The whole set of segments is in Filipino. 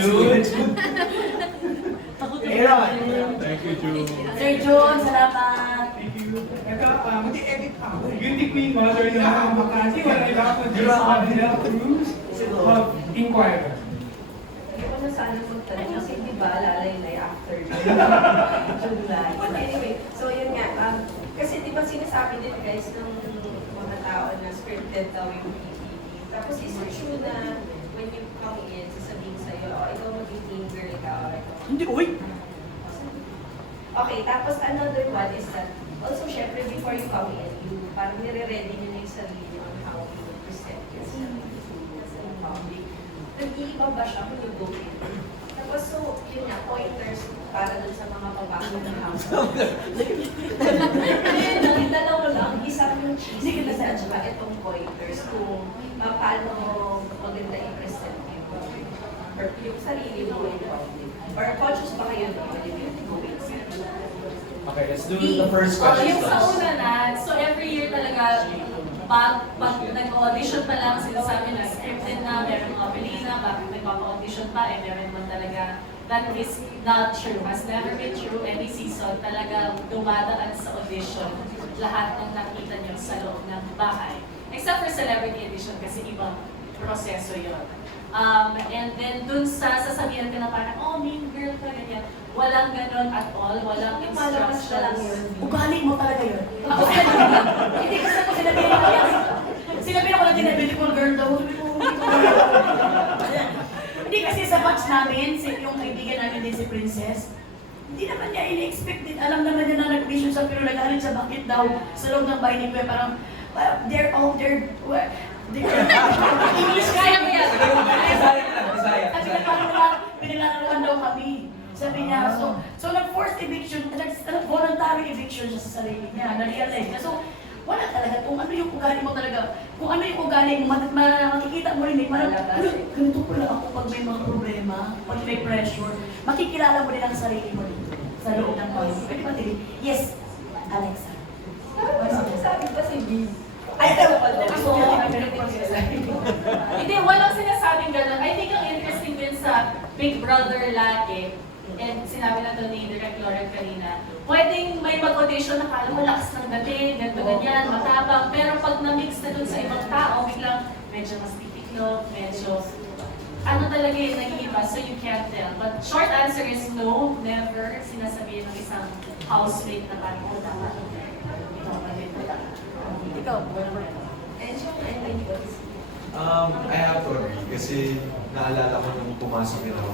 June. Aaron. Thank you, June. Sir June, salamat. Thank you. Mag-edit pa ako. Beauty Queen, mother na Makati, wala iba ako dyan sa Manila Cruise of Inquirer. Hindi ko na sana magtanong kasi di ba lalay after July. But anyway, so yun nga. Kasi di ba sinasabi din guys ng mga tao na scripted daw yung PPP. Tapos is it true na when you come in, sasabihin sa'yo, oh, ikaw magiging girl ka or ikaw. Hindi, uy! Okay, tapos another one is that also, syempre, before you come in, you parang nire-ready nyo na yung sarili nyo on how you would present yourself sa public. Nag-iiba ba siya kung you go in? Tapos, so, yun nga, pointers para dun sa mga papasok ng house. Ayun, dalawa lang, isang yung cheesy at saka itong pointers kung paano maganda i-present yung sarili mo in public. Or conscious ba kayo na when you go in? Okay, let's do the first question. Yung sa una na, so every year talaga, pag nag-audition pa lang, sinasabi na scripted na, meron opening na, bakit nagpapa-audition pa, meron man talaga. That is not true. Has never been true. Any season talaga dumadaan sa audition lahat ng nakita niyo sa loob ng bahay. Except for celebrity edition kasi ibang proseso yon. And then dun sa sasabihan ka na parang, oh, mean girl ka, ganyan. Walang ganon at all, walang Malabas ka lang instructions. yun. Ugali mo talaga yun. Ako Hindi kasi ako sinabihan ko yan. Sinabihan ko na din na beautiful girl daw. Sabi ko, hindi ko. Hindi kasi sa batch namin, yung kaibigan namin din si Princess, hindi naman niya in-expect din. Alam naman niya na nag-vision siya, pero nagalit siya bakit daw sa loob ng bahay ni Kuya. Parang, they're all, English Kaya mo yan. Sabi niya, parang pinilalaruan daw kami. Sabi niya, so nag-forced eviction, voluntary eviction siya sa sarili niya, na-realize niya. So, wala talaga kung ano yung ugali mo talaga. Kung ano yung ugali mo, makikita mo rin, ganito pala ako pag may mga problema, pag may pressure, makikilala mo rin ang sarili mo dito, sa loob ng pag. Pwede ba din? Yes, Alexa. Sabi ba si B? Ay, Hindi, walang sinasabing gano'n. I think ang interesting din sa Big Brother lagi, and sinabi na to ni Direct Lauren kanina, pwedeng may mag-audition na kala mo lakas ng dating, ganito ganyan, matapang, pero pag na-mix na dun sa ibang tao, biglang medyo mas tipiklop, medyo ano talaga yung nag-iiba, so you can't tell. But short answer is no, never sinasabihin ng isang housemate na parang, oh, dapat ikaw ganito lang. Ikaw, And so, I think I have to agree kasi naalala ko nung pumasok din ako,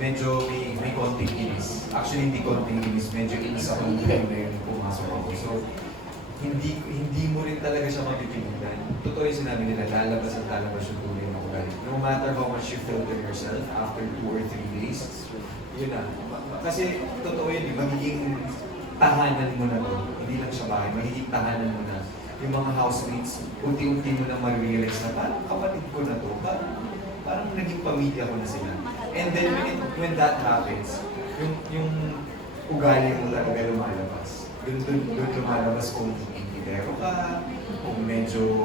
medyo may konting inis. Actually, hindi konting inis, medyo inis ako nung time na yun pumasok ako. So, hindi mo rin talaga siya mapipigilan. Totoo yung sinabi nila, lalabas at lalabas yung tunay na ugali. No matter how much you filter yourself after 2 or 3 days, yun na. Kasi totoo yun, magiging tahanan mo na to. Hindi lang siya bahay, magiging tahanan mo na. Yung mga housemates, unti-unti mo na ma-realize na parang kapatid ko na to, parang naging pamilya ko na sila. And then when that happens, yung ugali mo talaga lumalabas. Doon lumalabas kung intidero ka, kung medyo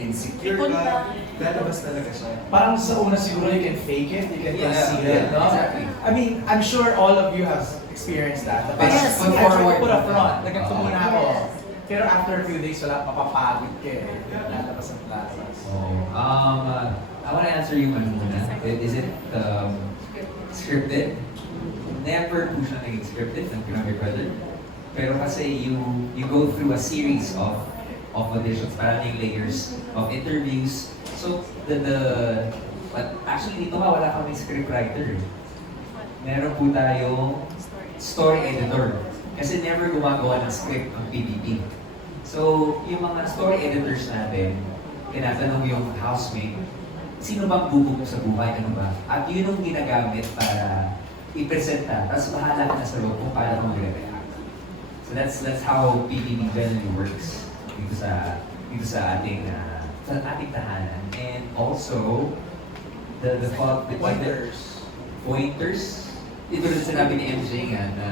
insecure ka, lalabas talaga siya. Parang sa una siguro you can fake it, you can conceal it, no? Exactly. I mean, I'm sure all of you have experienced that. Yes, Put yes. forward, put up front, nagkatumuna ako. Pero after a few days, wala, mapapagod ka eh. Lalabas ang lalabas. I want to answer yung ano muna. Is it scripted? Never po siya naging scripted ng Pinoy Big Brother. Pero kasi you go through a series of auditions, parang yung layers of interviews. So, but actually dito nga wala kami scriptwriter. Meron po tayong story editor. Kasi never gumagawa ng script ng PBB. So, yung mga story editors natin, tinatanong yung housemate, sino bang bubo mo sa buhay, ano ba? At yun yung ginagamit para i-presenta, tapos bahala ka na sa loob kung paano mo i-react. So that's how PBB generally works dito sa ating tahanan. And also, the pointers. Ito rin sinabi ni MJ nga na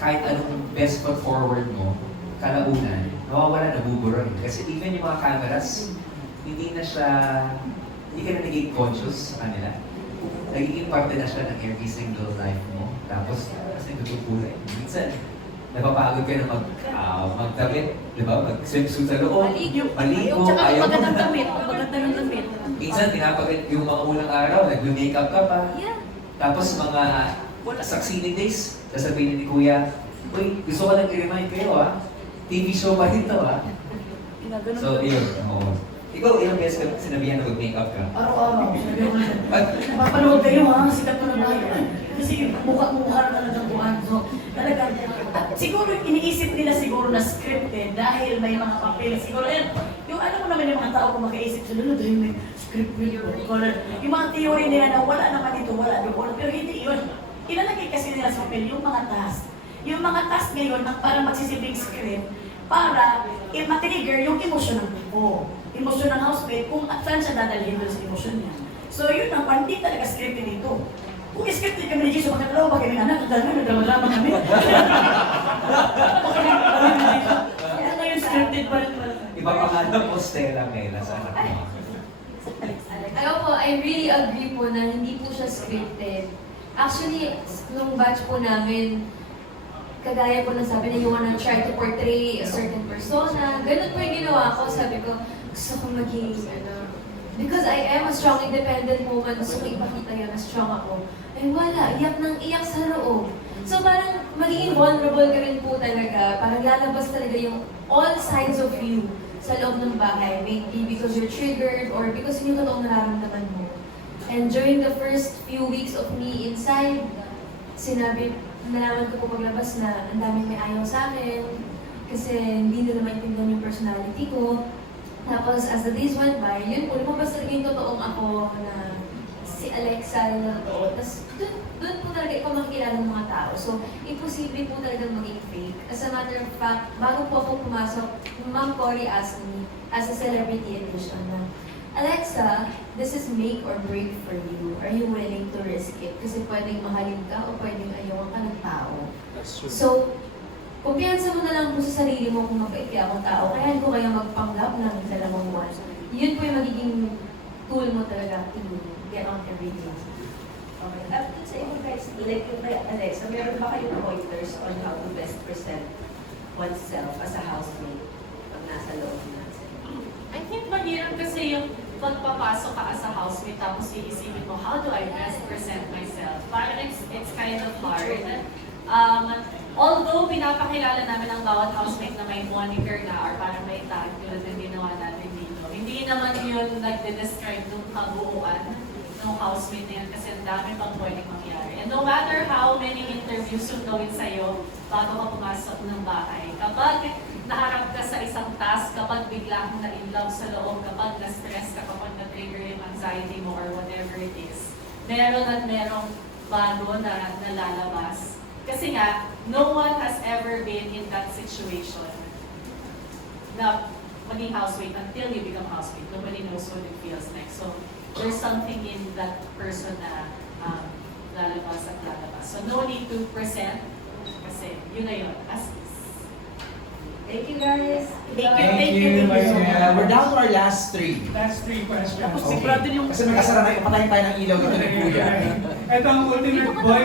kahit anong best foot forward mo, kalaunan, nawawala na buburon. Kasi even yung mga cameras, hindi ka na naging conscious sa kanila. nagiging parte na siya ng every single life mo. Tapos, kasi natutunan. Minsan, napapagod ka na magdamit, di ba? Mag-swimsuit sa loob, maligo, Tsaka ayaw mo. magandang damit, magandang damit. Minsan, pinapagod yung mga unang araw, nag-makeup ka pa. Yeah. Tapos mga succeeding days, sasabihin ni Kuya, uy, gusto ko lang i-remind kayo TV show pa rin to Ginaganon So, yun. Oo. Ikaw, ilang beses ka sinabihan na mag-makeup ka? Araw-araw, sabi ko na. Pag- Napapanood kayo ha, sikat mo na tayo. Kasi mukha na talagang buwan. So, talaga, at siguro iniisip nila siguro na scripted dahil may mga papel. Siguro, yung alam mo naman yung mga tao kung makaisip sila, no, dahil may scripted color. Yung mga theory nila na wala naman ito, wala doon. Pero hindi yun. Ilalagay kasi nila sa papel yung mga task. Yung mga task ngayon, parang magsisilbing script para i-matrigger yung emosyon ng grupo. Emosyon ng housemate kung at saan siya dadalhin doon sa emosyon niya. So yun ang hindi talaga scripted dito. Kung scripted kami ni Jesus, magkatalaw ba kami anak, nagdrama kami. Kaya ngayon scripted pa rin pala. Ipapangalan po Stella Mela sa anak mo. Ako po, I really agree po na hindi po siya scripted. Actually, nung batch po namin, kagaya po na sabi na you wanna try to portray a certain persona. Ganun po yung ginawa ko. Sabi ko, gusto ko maging, because I am a strong independent woman, gusto ko ipakita yun na strong ako. Ay wala, iyak ng iyak sa loob. So parang magiging vulnerable ka rin po talaga. Parang lalabas talaga yung all sides of you sa loob ng bahay. Maybe because you're triggered or because yun yung totoong nararamdaman mo. And during the first few weeks of me inside, nalaman ko po paglabas na ang daming may ayaw sa akin kasi hindi nila maintindihan yung personality ko. Tapos as the days went by, yun po, lumabas talaga yung totoong ako na si Alexa na totoo. Tapos doon po talaga ikaw makikilala ng mga tao. So, imposible po talaga maging fake. As a matter of fact, bago po ako pumasok, Ma'am Cory asked me as a celebrity edition na, Alexa, this is make or break for you. Are you willing to risk it? Kasi pwedeng mahalin ka o pwedeng ayawan ka ng tao. So, kumpiyansa mo na lang po sa sarili mo kung mabait ka akong tao. Kaya ko kaya magpanggap ng 2 buwan. Yun po yung magiging tool mo talaga to get on everything. Okay. At sa inyo guys, like yung kay Alexa, meron ba kayong pointers on how to best present oneself as a housemate pag nasa loob natin? I think mahirap kasi yung pagpapasok ka as a housemate tapos iisipin mo, how do I best present myself? Parang it's kind of hard. Although pinapakilala namin ang bawat housemate na may moniker na or parang may tag tulad ng ginawa natin dito, hindi naman yun nagde-describe ng kabuuan ng housemate na yan kasi ang dami pang pwedeng mangyari. And no matter how many interviews yung gawin sa'yo bago ka pumasok ng bahay, kapag naharap ka sa isang task, kapag bigla kang na-inlove sa loob, kapag na-stress ka, kapag na-trigger yung anxiety mo or whatever it is, meron at merong bago na nalalabas. Kasi nga, no one has ever been in that situation na maging housemate until you become housemate. Nobody knows what it feels like. So, there's something in that person na lalabas at lalabas. So, no need to present kasi yun na yun, as is. Thank you guys. Thank you, Marcel. We're down to our last 3. That's 3 questions. Tapos sigurado yung Kasi may kasara na, patayin tayo ng ilaw dito ni Kuya. Ito ang ultimate boy